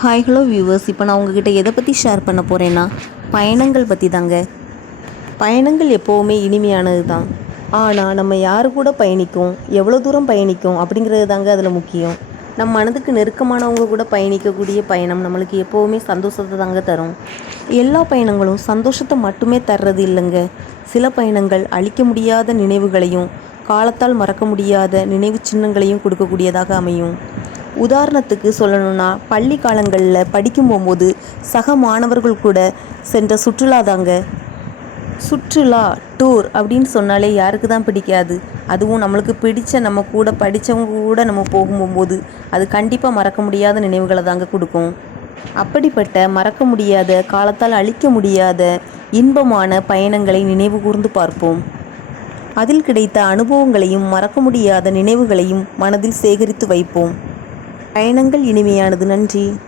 Hi hello viewers இப்போ நான் உங்ககிட்ட எதை பற்றி ஷேர் பண்ண போகிறேன்னா பயணங்கள் பற்றி தாங்க பயணங்கள் எப்போவுமே இனிமையானது தான் ஆனால் நம்ம யார் கூட பயணிக்கும் எவ்வளோ தூரம் பயணிக்கும் அப்படிங்கிறது தாங்க அதில் முக்கியம். நம் மனதுக்கு நெருக்கமானவங்க கூட பயணிக்கக்கூடிய பயணம் நம்மளுக்கு எப்போவுமே சந்தோஷத்தை தாங்க தரும். எல்லா பயணங்களும் சந்தோஷத்தை மட்டுமே தர்றது இல்லைங்க. சில பயணங்கள் அழிக்க முடியாத நினைவுகளையும் காலத்தால் மறக்க முடியாத நினைவு சின்னங்களையும் கொடுக்கக்கூடியதாக அமையும். உதாரணத்துக்கு சொல்லணும்னா பள்ளி காலங்களில் படிக்கும் போகும்போது சக மாணவர்கள் கூட சென்ற சுற்றுலா தாங்க. சுற்றுலா டூர் அப்படின்னு சொன்னாலே யாருக்கு தான் பிடிக்காது. அதுவும் நம்மளுக்கு பிடிச்ச நம்ம கூட படித்தவங்க கூட நம்ம போகும்போது அது கண்டிப்பாக மறக்க முடியாத நினைவுகளை தாங்க கொடுக்கும். அப்படிப்பட்ட மறக்க முடியாத காலத்தால் அழிக்க முடியாத இன்பமான பயணங்களை நினைவு கூர்ந்து பார்ப்போம். அதில் கிடைத்த அனுபவங்களையும் மறக்க முடியாத நினைவுகளையும் மனதில் சேகரித்து வைப்போம். பயணங்கள் இனிமையானது. நன்றி.